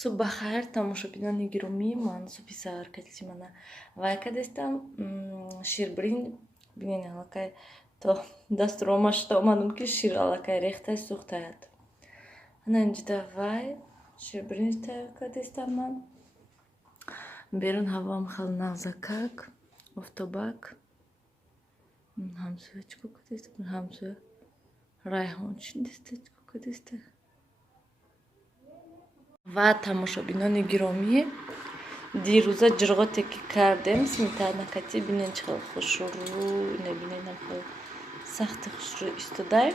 صبح بخیر тамошобинони гиромӣ, ман субҳи саҳаркати мана вай кардистам ширбирин бинен аллакай то дастурома шута омадам ки шир аллакай рехтай сӯхтаяд. Ана инҷида вай ширбирин тайёр кардистам ман. Берун ҳавоам хеле нағзакак, офтобак. Ҳамсоячко кардистам, ҳамсоя райҳончин дистачко кардистам. Ва тамошобинони гиромӣ, дирӯза ҷирғоте ки кардем сметанакати бинен чӣ хел хушрӯй, набинедам хел сахти хушрӯй истодай.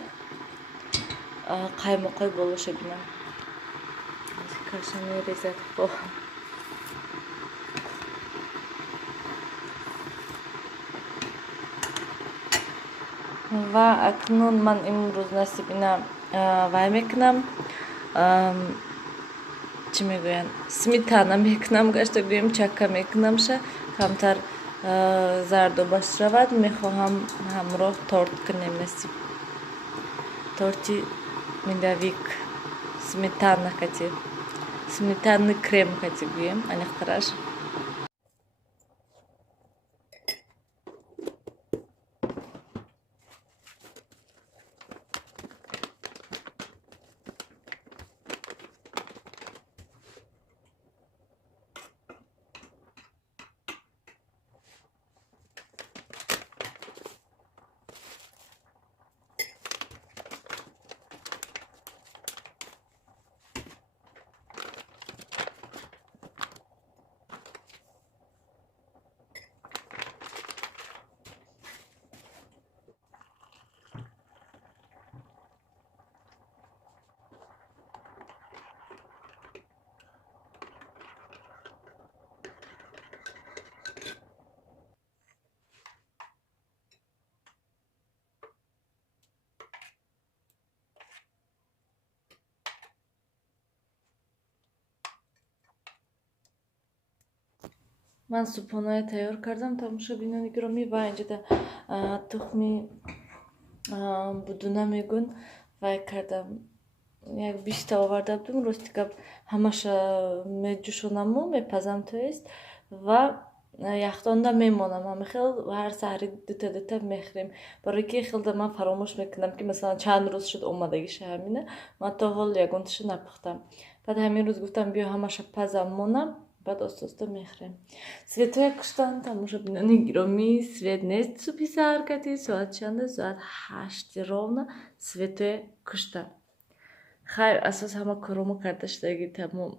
Қаймоқҳои болоша бинам каша мерезад бо ва акнун ман имрӯз насибина вай мекунам, чӣ мегӯянд, сметана мекунам, гашта гӯем чакка мекунамша, камтар зардоба шавад. Мехоҳам ҳамроҳ торт кунем, насиб торти медовик сметанакати, сметанный крем кати гӯем, анихтараш. Ман субҳонаро тайёр кардам, тамошобинони гиромӣ. Ва инҷода тухми будуна мегӯн вай кардам. Як 20 оварда будум, рости гап ҳамаша медӯшонаму мепазам тоест ва яхдонда мемонам. Ҳами хел ҳар саҳри дута мехӯрем. Барои ки хелда ман фаромӯш мекунам ки масалан чанд рӯз шуд омадагиша ҳамина, ман то ҳол ягонташа напухтам. Баъд ҳамин рӯз гуфтам биё ҳамаша пазам монам, баъд оста мехӯрем. Светҳоя куштан, тамошобинони гиромӣ, свет нест субҳи саҳаркати, соат чанда? Соат 8 ровна светҳоя кушта. Хайр, асос ҳама коромо карда шудаги тамом.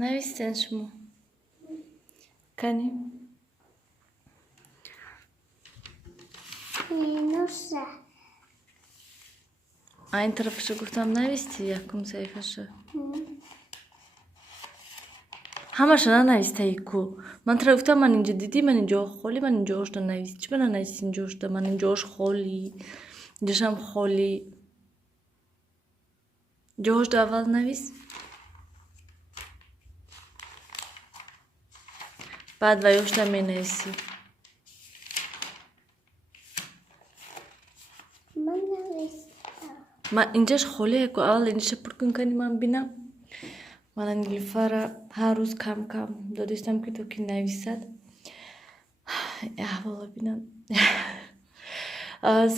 навистен шумо кани Нуса. айн тарафаша гуфтам нависти якум саҳифаша. ҳамаша нанавистаи ку. Ман тара гуфтам ман инҷо дидӣ, ман инҷоҳо холӣ, ман инҷоҳошро навист. Чӣ ба нанависти инҷоҳошро? Ман инҷоҳош холӣ, инҷоҳошам холӣ. Ҷоҳошро аввал навис. баъд ваёшро менависӣ. Ман навистам. Ман инҷаш холие ку, аввал инҷаша пур кун кани ман бинам. Мана Нилуфара ҳар рӯз кам додистам ки то ки нависад. Аҳвола бинам.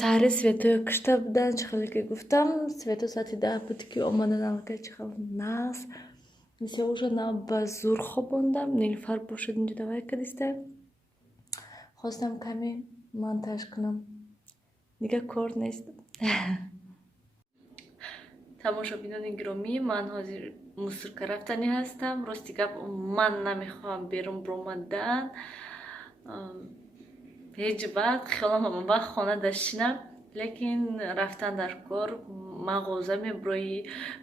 Саҳри светҳоя кушта будан, чӣ хеле ки гуфтам, светҳо соати 10 буд ки омадан, аллакай чӣ хел нағз. Мисёша на ба зур хобондам. Нилуфар бошад инҷода вай кардиста. Хостам каме монтаж кунам. Дига кор нест. тамошобинони гиромӣ, ман ҳозир мусорка рафтанӣ ҳастам. Рости гап ман намехоҳам берун бромадан. ҳеҷ вақт хиёлам ҳама вақт хона дашинам, лекин рафтан дар кор мағоза меброӣ.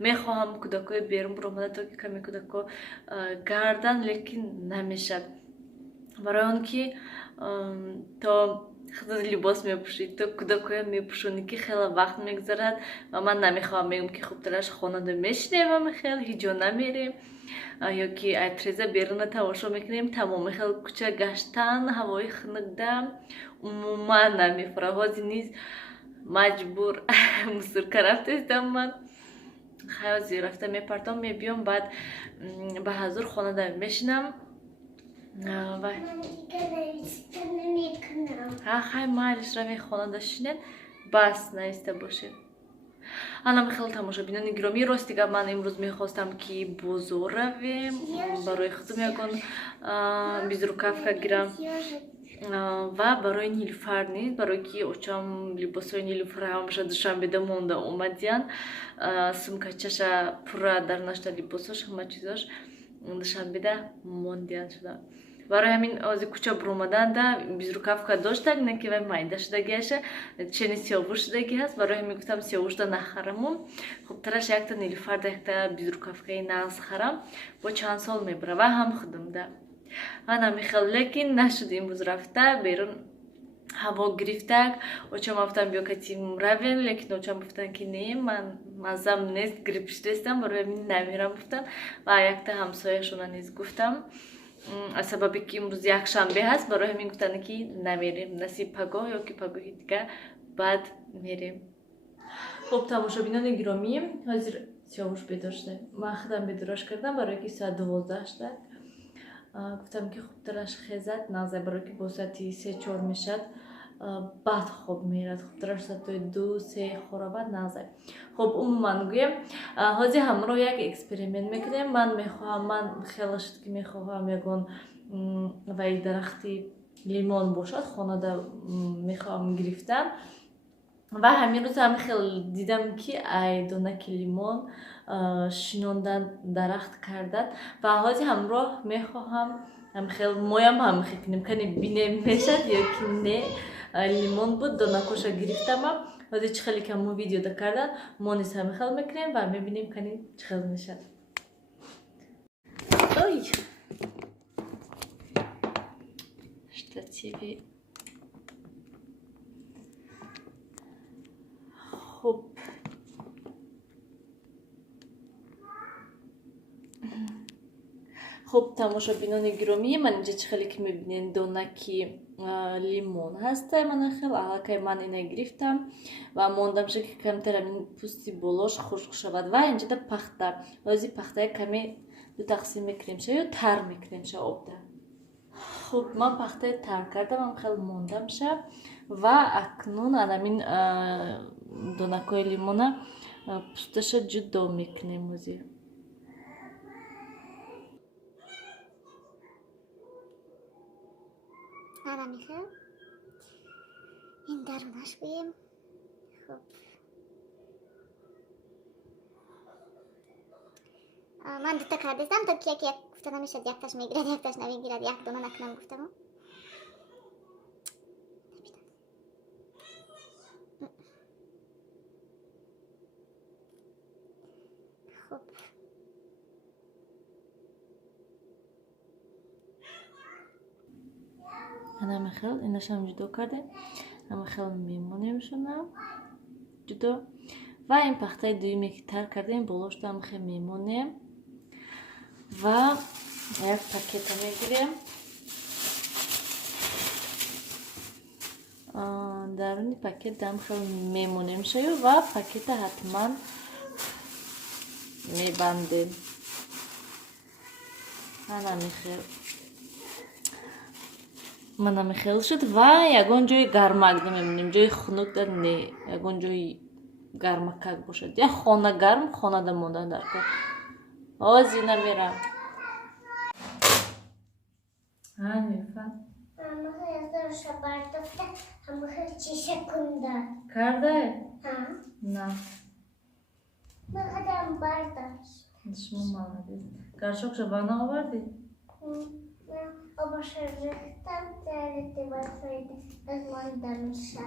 Мехоҳам кӯдакои берун бромада, то ки каме кӯдако гардан, лекин намешад. Барои он ки то خیلی لباس میپوشید تو کودکای میپوشونی که خیلی وقت میگذرد و من نمیخوام میگم که خوب ترش خانواده میشنیم و خیلی هیچ جا نمیریم یا که ایتریزه بیرون تماشا میکنیم تمام خیلی کوچه گشتن هوای خنک عموما نمیفره هازی نیست مجبور مسرکه رفتم من خیلی زیر رفته میپرتم میبیام بعد به حضور خانواده میشنم و خیلی مالش روی خانواده شنید بس نیسته باشید الان خیلی تماشا بینن گرامی راستیگه من امروز میخواستم که بازار رویم برای خودم یکان بیزروکافکا گیرم و برای نیلوفر نیست برای که اوچام لباسای نیلوفر همشه دوشنبه ده مونده اومدین سمکچش پورا در نشته لباساش همه چیزاش دوشنبه ده موندین شده برای همین از کوچه برومدن ده بیزروکافکا داشتن نه که وای مایده شدگیشه چنین سیاوش شدگی هست برای همین گفتم سیاوش ده نخرمم خب ترش یک تا نیلوفر ده یک تا بیزروکافکای ناز خرم با چند سال میبره و هم خودم ده انا میخوام لیکن نشد امروز رفته بیرون هوا گرفته اوچم گفتم بیا کتیم رویم لیکن اوچم گفتن که نه من مزم نیست گریپش دستم برای همین نمیرم گفتن و یک تا همسایه‌شون نیز گفتم از سببی که امروز یک شنبه هست برای همین گفتن که نمیریم نصیب پگاه یا که پگاهی دیگه بعد میریم خب تماشا بینان گرامی حاضر سیاوش بیدار شده من خودم بیدارش کردم برای که ساعت 12 شده گفتم که خوب ترش خیزد نازه برای که با ساعتی 3-4 میشد بعد خوب میرد خوب ترش ساعت 2-3 خورابد نازه خب عموما گویم حاضی همراه یک اکسپریمنت میکنیم من خیلی شد که میخواهم یکون وی درختی لیمون باشد خانه میخواهم گرفتم و همین روز هم خیلی دیدم که ای دونک لیمون شنوندن درخت کردن و حاضی همراه میخواهم هم خیلی مویم هم خیکنیم کنی بینه میشد یا که نه لیمون بود دونکوش گرفتم حاضی چه خیلی کمو ویدیو ده کردن ما نیست هم خیلی میکنیم و میبینیم کنی چه خیلی میشد اوی شتاتیوی خب خب تماشا بینان گرامی من اینجا چه خیلی که میبینین دونکی لیمون هسته من خیلی علاقه من اینه گرفتم و موندم که کمتر این پوستی بلاش خشک شود و اینجا ده پخته وازی پخته کمی دو تقسیم میکنیم شه یا تر میکنیم شه آب ده خب من پخته تر کردم هم خیلی موندم شه و اکنون این دونکای لیمونه پوستش جدا میکنیم وزی الان میخوام این درونش بیم خب من دوتا کردستم تا که یک گفته نمیشد یک تاش میگیرد یک تاش نمیگیرد یک دونه نکنم گفتم خب انا خیلی اینش هم جدا کرده اما خیلی میمونیم شما جدا و این پخته دویمی که تر کرده این بلوشت هم خیلی میمونیم و یک پاکت میگیریم درونی پاکت دم خیلی میمونیم شوی و پاکت حتما میبندیم من خیلی شد و یکون جای گرمک نمیمونیم جای خنک در نه یکون جای گرمکک باشد یا خانه گرم خانه در موندن در کن آزی نمیرم نیفهم اما خیلی شبار دفته اما خیلی چیشه کنده کرده؟ نه من خودم برداشت شما مالدید گرشک شبانه آوردی؟ نه آبا ریختم درده بسایده از ماندم شه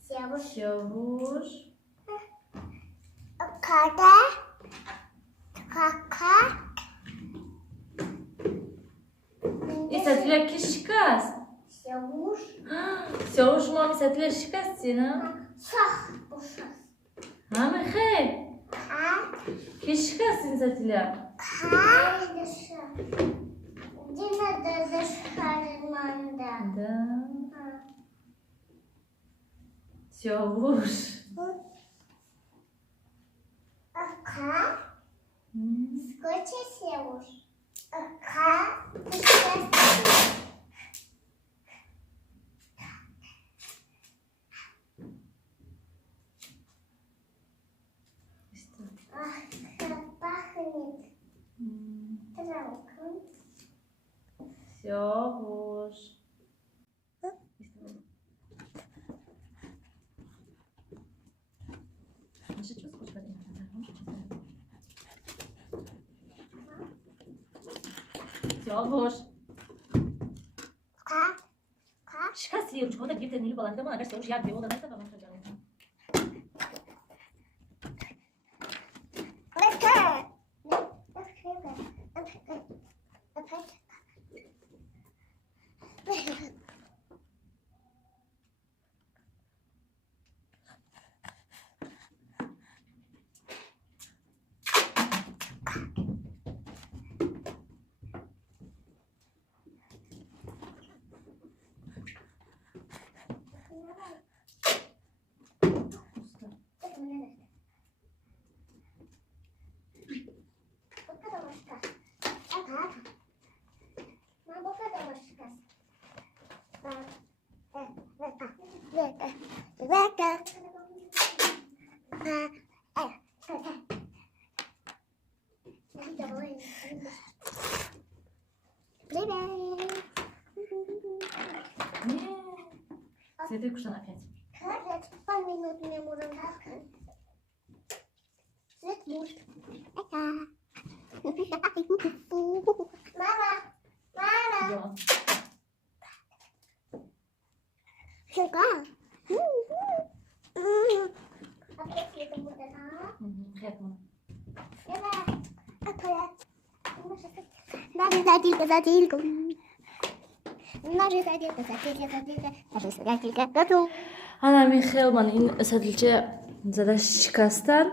سیاوش کرده کاکا Сатиля ки шикаст? Сяуш. Сёвуш мами Сатиля шикасти, на? Сах. Ушас. Ами хей. Ха. Ки шикастин Сатиля? Ха. Даша. Дина дашхарманда. Да. Сёвуш. Ха. Сколько сяуш? Ха. Пахнет травкой. Сёвуш. Сёвуш. Ха. Ха. Шикасти ручкода гирте нили баландама, агар Сёвуш як бевода найса ба ман хаҷарам. Цветы кушан опять. Мама, мама, Да. что? Опять это будет, Хлеб мама. Ана Михаил ман ин Сатилча зада шикастан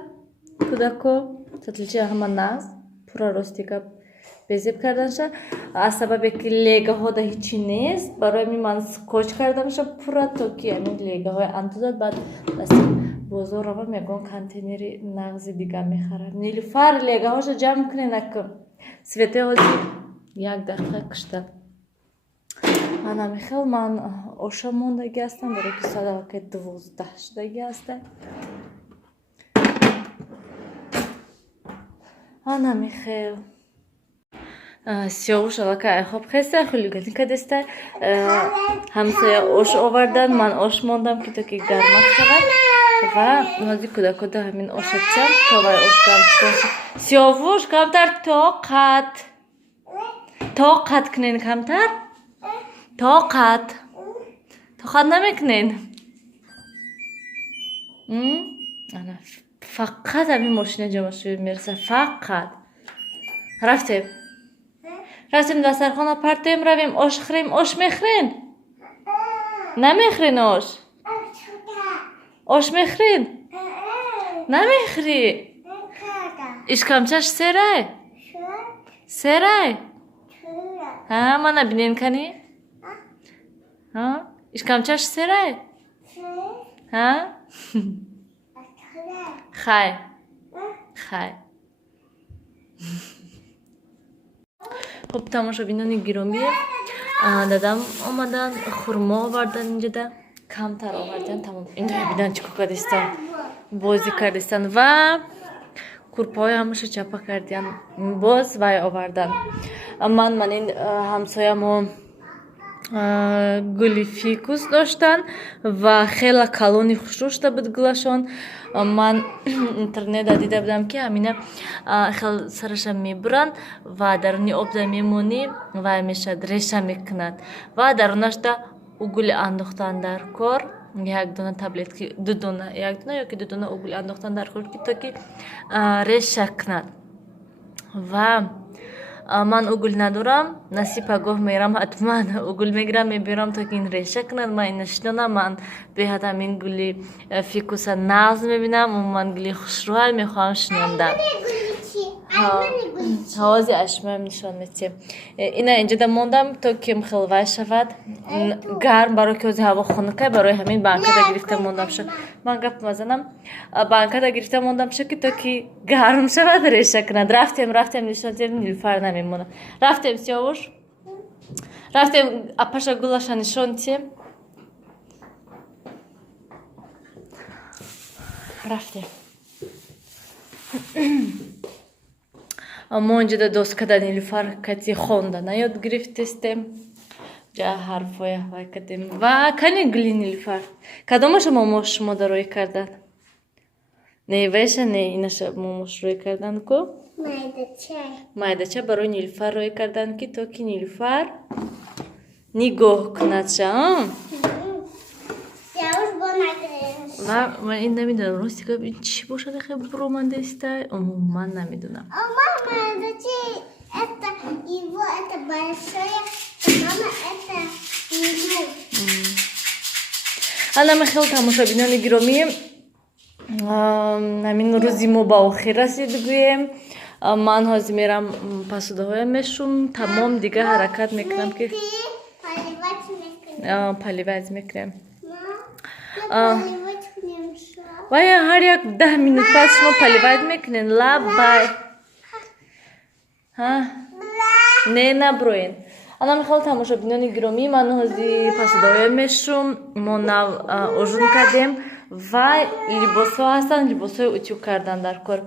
кудако Сатилча ҳама нағз пура ростика безеб карданша аз сабабе ки легаҳода ҳичи нест барои ми ман скоч кардамша пура то ки амин легаҳои антузад баъд дасти бозор равам ягон контейнери нағзи дига мехарам нилуфар легаҳоша ҷамъ кунед акам свете ҳозир 1 дақиқа кишта Ана Михаил ман оша мондаги ҳастам барои ки садаки 12 шудаги ҳастам Ана Михаил Сёвуш аллакай хоб хеста хулигани кадеста ҳамсоя ош овардан ман ош мондам ки то ки гармак шавад ва ҳозир кӯдакода ҳамин ошачам то вай ош гарм шуда Сёвуш камтар тоқат кунен камтар тоқат намекунен ана фақат ҳамин мошина ҷомашӯӣ мераса фақат рафтем дастархона партем равем ош хӯрем ош мехӯрен намехӯрен ош мехӯрен намехӯрӣ ишкамчаш серай мана бинен канӣ ишкамчаш серай хай хуб тамошобинони гиромӣ дадам омадан хурмо овардан инҷода камтар овардан тамом инҷоя бинан чӣ кардистан бозӣ кардистан ва курпаҳои ҳамаша чапа кардиан боз вай овардан ман ин ҳамсоямо гули фикус доштан ва хела калони хушрӯ шуда буд гулашон ман интернетда дида будам ки ҳамина хел сараша мебуранд ва даруни обда мемонӣ ва мешад реша мекунад ва дарунашда угули андохтан дар кор як дона таблетки ду дона ёки ду дона угули андохтан дар кор ки то ки реша кунад ва ман угл надорам, наси пагоҳ мерам ҳатман угл мегирам мебирам то ки ин реша кунад, ман инро шидонам. Ман беҳад ҳамин гули фикуса нағз мебинам, умуман гули хушрӯҳар мехоҳам шинондан. ҳози ашмаем нишон метиҳем. Ина инҷода мондам то ки мхелвай шавад гарм, барои ки ҳози ҳаво хунукай, барои ҳамин банкада гирифта мондам шо. Ман гап мазанам, банкада гирифта мондам шо ки то ки гарм шавад реша кунад. Рафтем нишон тиҳем, Нилуфар намемонад. Рафтем Сиёвуш, рафтем апаша гулаша нишон тиҳем. Рафтем. мо инҷода доскада Нилуфар кати хонда наёд гирифтестем. ҷа ҳарфоя вай кардем. Ва кани гули Нилуфар. Кадомаша момош шумо дароӣ кардан? Не вайша, не инаша момош рӯй кардан ку? Майдача барои Нилуфар рӯй кардан ки то ки Нилуфар нигоҳ кунад ша. ва ман ин намедонам рости гап ин чӣ бошад ахе буромандестай? Умуман намедонам. Это его, это большое, мама, это его. Анаме хел тамошобинони гиромӣ, ҳамин рӯзи мо ба охир расид гӯем. Ман ҳозир мерам посудаҳоям мешум, тамом дига ҳаракат мекунам ки поливать мекунем. Ва ҳар як 10 минут пас шумо поливать мекунен лабай. Не наброен. Ана мехоҳам тамошобинони гиромӣ, ман ҳозир посудаҳоям мешум, мо нав ожун кардем ва либосҳо ҳастанд, либосҳои утюг кардан дар кор.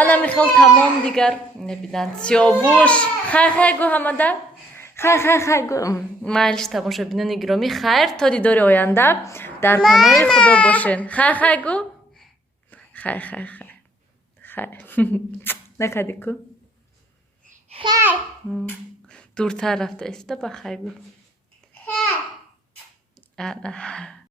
Ана мехоҳам тамом дигар набинанд. Сиёвуш, хай гӯ ҳамада. Хай гӯ. Майлиш тамошобинони гиромӣ, хайр, то дидори оянда дар паноҳи худо бошен. Хай гӯ. Хай. Накади ку? Хай. Дуртар рафта истода ба хай гӯ. Хай.